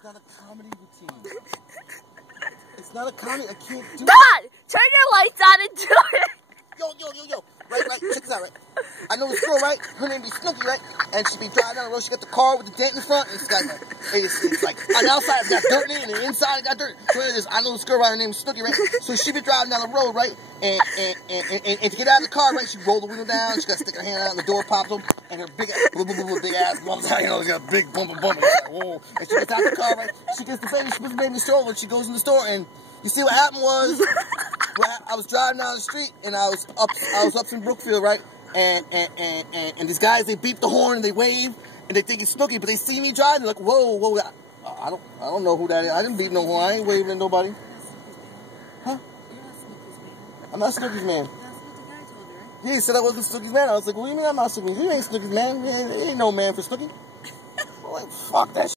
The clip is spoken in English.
It's not a comedy routine. It's not a comedy. I can't do it. Dad, turn your lights on and do it. Yo. Right. Check this out, right? I know this girl, right? Her name is Snooki, right? And she be driving down the road. She got the car with the dent in the front. And it's like on the outside it's got dirt in it, and the inside it got dirt. So I know this girl, right? Her name is Snooki, right? So she be driving down the road, right? And to get out of the car, right? She roll the window down. She got to stick her hand out, and the door pops open, and her big ass bumps out. You know, she got a big bump. It's like, whoa. And she gets out the car, right? She gets the baby. She puts the baby in the stroller. She goes in the store, and you see what happened was. I was driving down the street, and I was up in Brookfield, right? And these guys, they beep the horn and they wave and they think it's Snooki, but they see me driving, they're like, whoa, I don't know who that is. I didn't beep no horn. I ain't waving at nobody. Huh? I'm not Snooki's man. That's what the guy told you, right? Yeah, he said I wasn't Snooki's man. I was like, what do you mean I'm not Snooki's? You ain't Snooki's man. You ain't no man for Snooki. I'm like, fuck that shit.